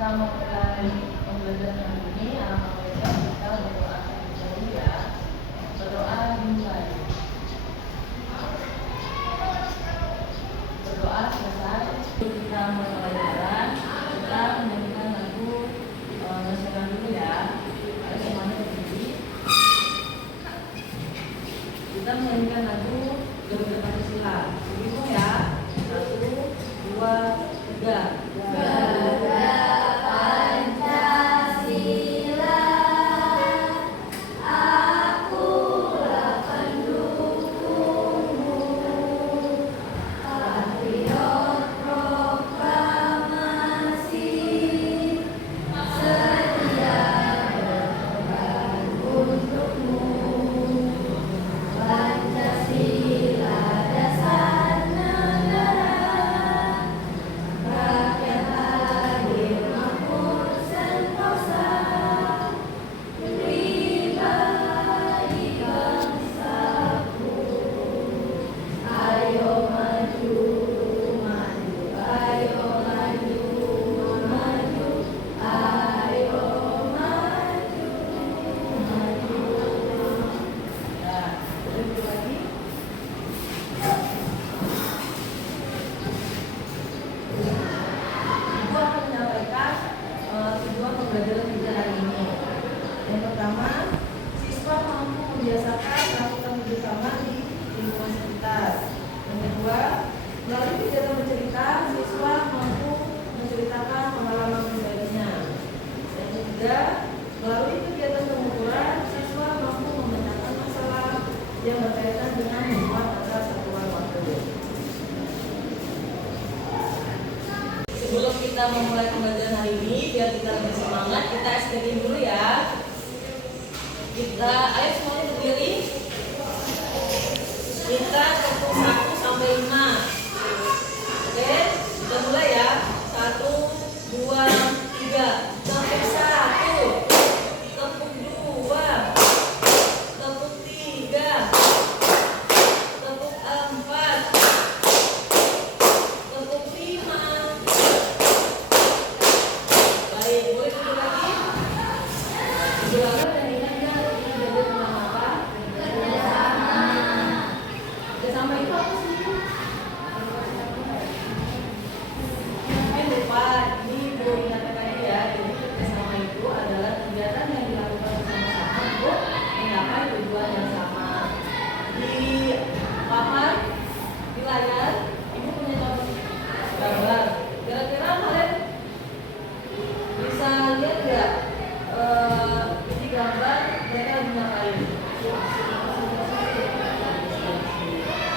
mulai pembelajaran ini, alangkah baiknya kita berdoa terlebih dahulu ya. Berdoa dimulai. Berdoa selesai, kita mulai pelajaran. Kita menyanyikan lagu nasional dulu ya. Ayo semuanya berdiri. Kita menyanyikan lagu Garuda Pancasila. Begitu ya. 1, 2, 3. Pembelajaran kita hari ini. Yang pertama, siswa mampu membiasakan melakukan kerjasama di lingkungan sekitar. Yang kedua, melalui kegiatan bercerita, siswa mampu menceritakan pengalaman pribadinya. Yang ketiga, melalui kegiatan pengukuran, siswa mampu memecahkan masalah yang berkaitan dengan hubungan antara satuan waktu. Sebelum kita memulai pembelajaran hari ini, biar kita lebih semangat, kita SPG dulu ya. Ayo semuanya berdiri. Kita hitung 1 sampai 5. Oke, kita mulai ya. 1, 2, 3. Tepuk 1. Tepuk 2. Tepuk 3. Tepuk 4. Tepuk 5. Baik, boleh duduk lagi. Duduk dan ingatnya ini belajar tentang apa? Kerjasama itu apa sih? Mungkin lupa, ini perlu ingatkan lagi ya. Jadi kerjasama itu adalah kegiatan yang dilakukan bersama-sama untuk mencapai tujuan yang sama. Di papan, di layar, ibu punya contoh gambar. Kira-kira kalian bisa lihat nggak ini gambar mereka lagi ngapain?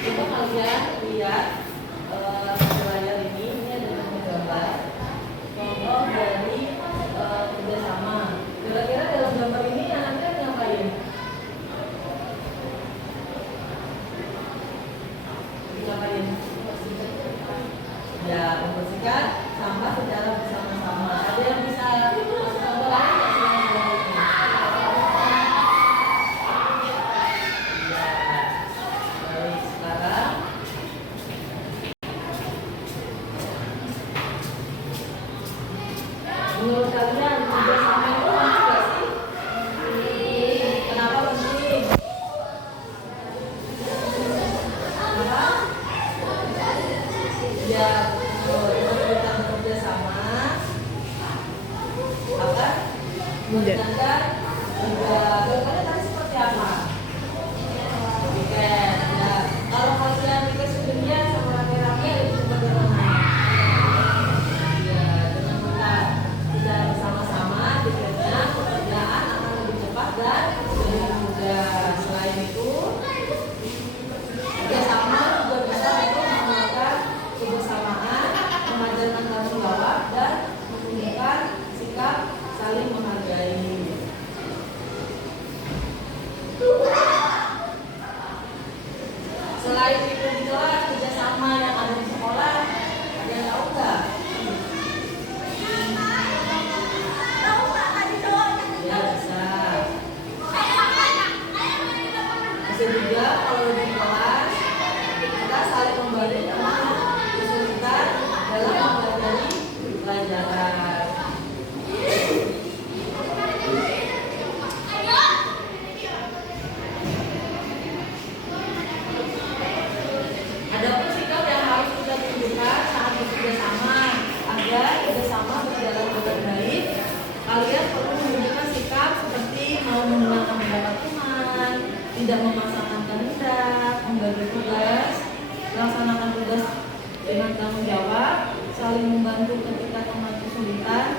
Coba kalian lihat di layar ini ada gambar contoh dari kerjasama. Kira-kira dalam gambar ini anaknya ngapain? Ngapain? Ya, membersihkan sampah secara bersama-sama. Ada yang bisa contoh lain nggak selain gambar ini? Ya, baik. Sekarang menurut kalian kerjasama itu penting nggak sih? Kenapa penting? Kenapa? Ya, betul. Kita bekerja sama akan menjaga kalian tadi seperti apa? Weekend. Ya, kalau kalian weekend sendirian sama rame-rame itu bagaimana? Ya, dengan kita secara bersama-sama weekendnya pekerjaan akan lebih cepat dan lebih mudah. Selain itu, kerjasama juga bisa untuk menguatkan kebersamaan, mengajarkan tanggung jawab dan menunjukkan sikap saling menghargai.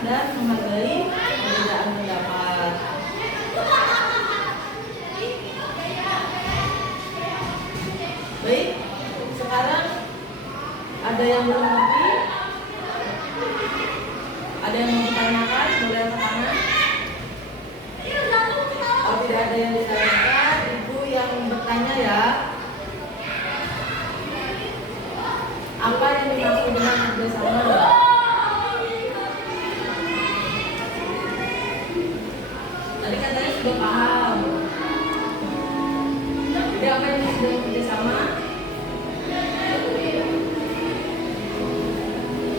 dan menghargai perbedaan pendapat. Baik, sekarang ada yang belum ngerti? Ada yang mau ditanyakan? Boleh angkat tangan. Oh, tidak ada yang ditanyakan. Ibu yang bertanya ya. Apa yang dimaksud dengan kerjasama? Tadi katanya sudah paham. Jadi apa yang disebut kerjasama?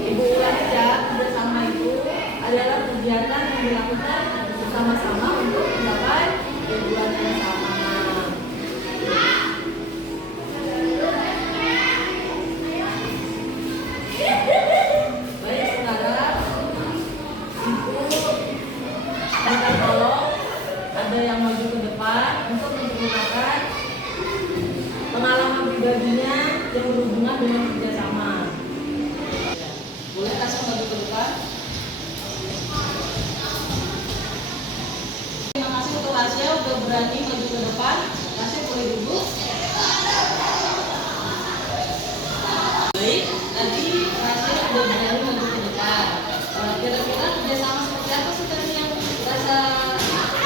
Ibu ulangi ya, kerjasama itu adalah kegiatan yang dilakukan bersama-sama untuk mencapai tujuan yang sama. Baik, sekarang Ibu minta tolong ada yang maju ke depan untuk menceritakan pengalaman pribadinya yang berhubungan dengan kerjasama. Boleh langsung maju ke depan. Terima kasih untuk Rasya udah berani maju ke depan. Rasya boleh duduk. Baik, tadi Rasya udah berani maju ke depan. Kira-kira kerjasama seperti apa sih tadi yang Rasya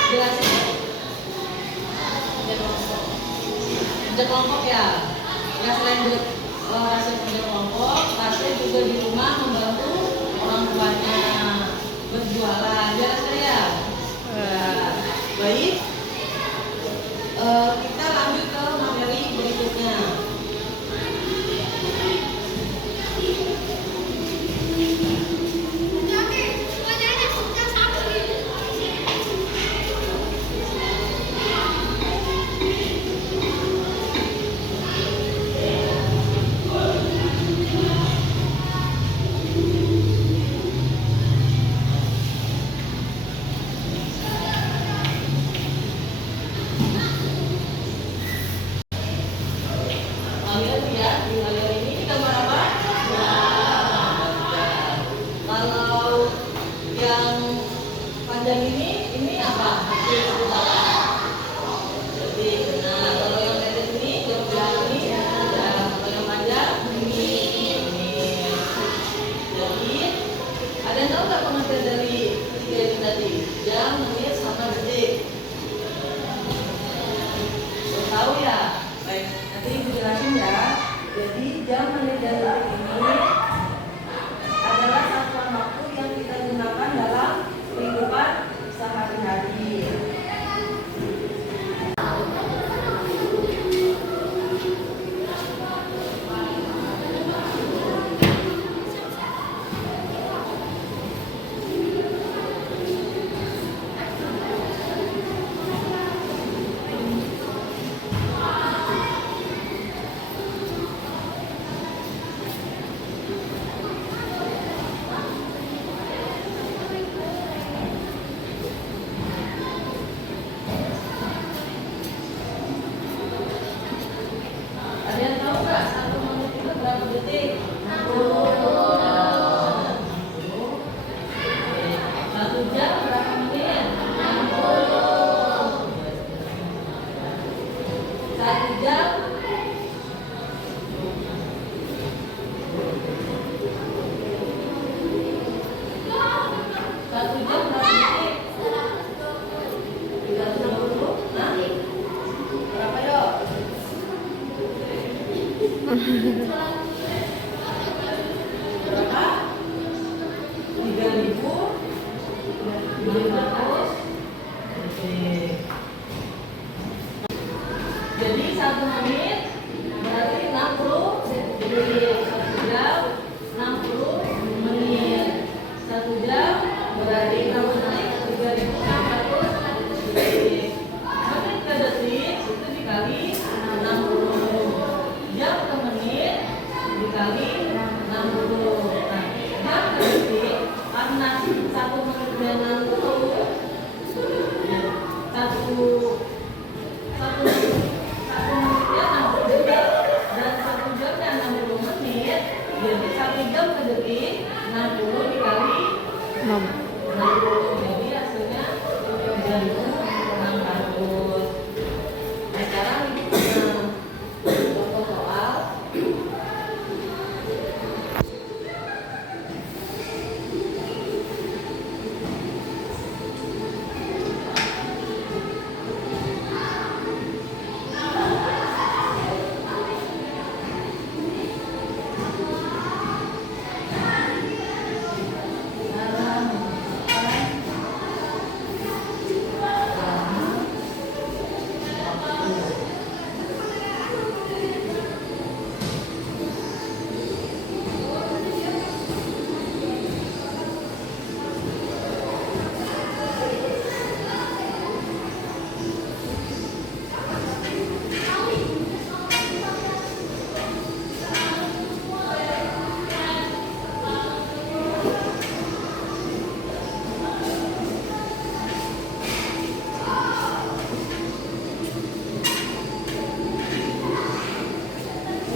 jelasin? Kerja kelompok ya. Ya selain Rasya kerja kelompok, Rasya juga di rumah membantu orang tuanya berjualan. Ya Rasya ya. Baik. Kita lanjut ke materi berikutnya. Lihat ya, di layar ini gambar apa? Kalau yang panjang ini apa? Jadi, nah kalau yang pendek ini, yang ini, ya. Kalau yang panjang ini. Jadi, ada yang tahu nggak pengertian dari tiga ini tadi? Jam, menit, sama detik. Tahu ya? Baik, nanti Ibu jelasin ya. Jadi jam, menit, dan detik ini adalah satuan waktu yang kita gunakan dalam kehidupan sehari-hari. Ada yang tahu nggak satu menit itu berapa detik? 60. Satu jam berapa menit? 60. Satu jam berapa detik? 360. Nah, berapa yuk? Berapa? 3.500 detik. Jadi 1 menit berarti 60 detik. 1 jam 60 menit. 1 jam berarti 60 menit 3.600 detik. Menit ke detik itu dikali 60. Jam ke menit dikali 60. Nah, jam ke detik karena 1 menit dan 60 satu menitnya 60 detik dan 1 jamnya 60 menit. Jadi 1 jam ke detik 60 dikali 6. Jadi hasilnya jantung kurang karut. Nah, sekarang contoh soal.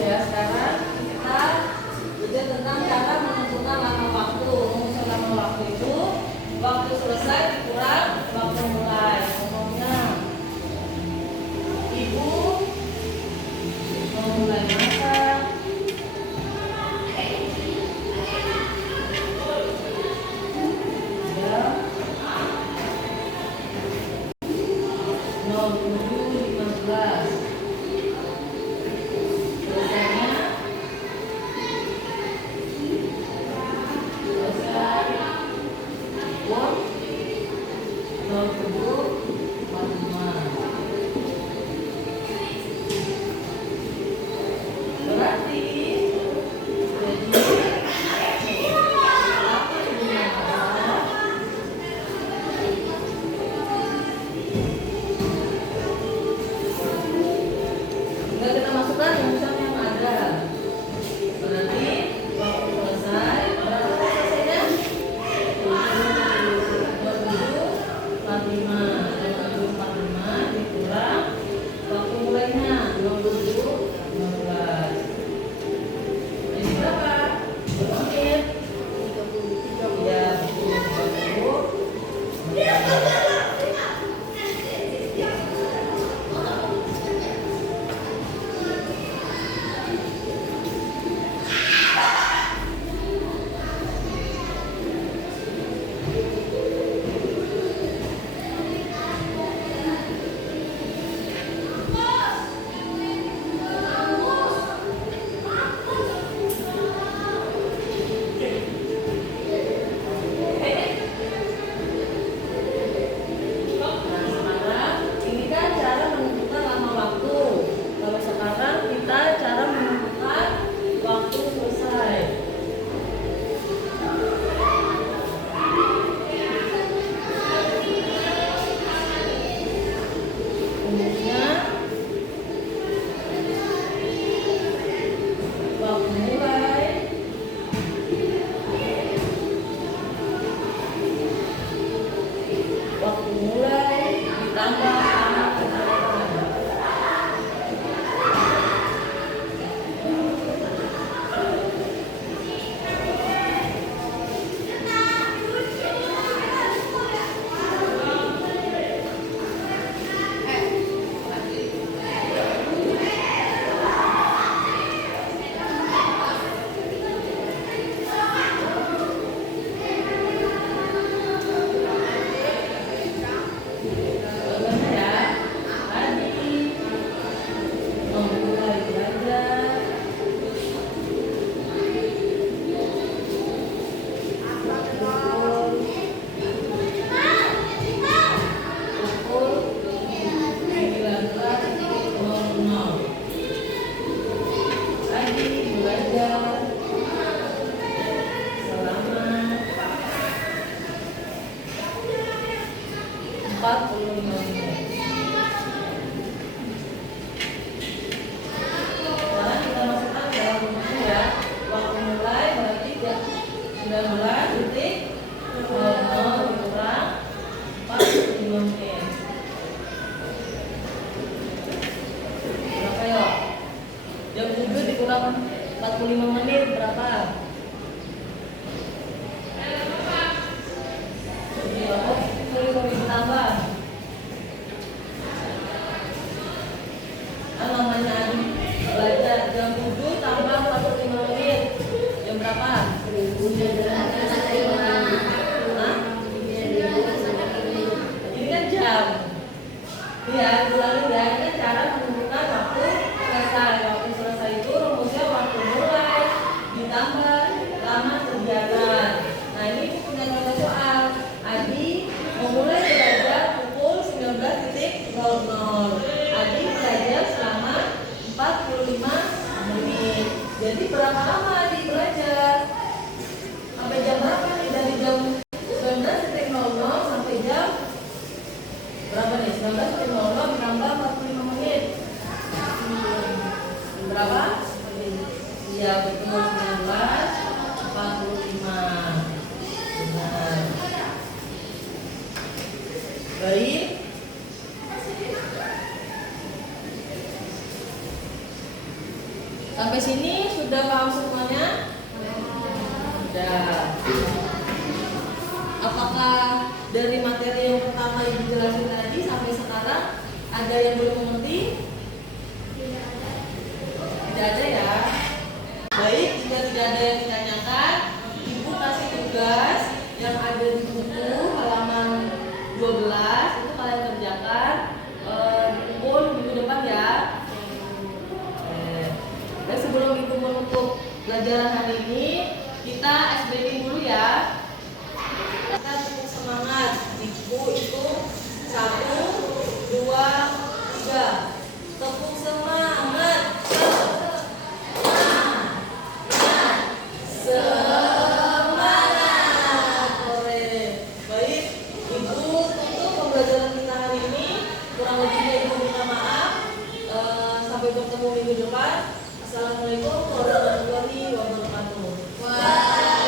Ya, sekarang kita belajar tentang cara menentukan lama waktu. Mengukur lama waktu itu waktu selesai dikurang waktu mulai. Contohnya, ibu memulai masak jam 07.15. Berarti tinggal kita masukkan rumusan yang ada. Berarti waktu selesai, berapa selesainya? 27.45 dikurang waktu mulainya 07.15. Jadi berapa? Bermenit? Ya, 30. Waktu mulai ditambah sama kecepatan. Jam 7 dikurang 45 menit berapa? Baik. Sampai sini sudah paham semuanya? Sudah. Apakah dari materi yang pertama yang dijelasin tadi sampai sekarang ada yang belum mengerti? Tidak ada ya. Baik, jika tidak ada yang ditanyakan, Ibu kasih tugas yang ada di buku halaman 12 itu kalian kerjakan dikumpul minggu depan ya. Dan sebelum Ibu menutup pelajaran hari ini, kita ice breaking dulu ya. Kita cukup semangat. Ibu itu 1, 2, 3. Tepuk semangat. Semangat. Oke. Baik, Ibu tutup pembelajaran kita hari ini. Kurang lebihnya Ibu minta maaf. Sampai bertemu minggu depan. Assalamualaikum warahmatullahi wabarakatuh.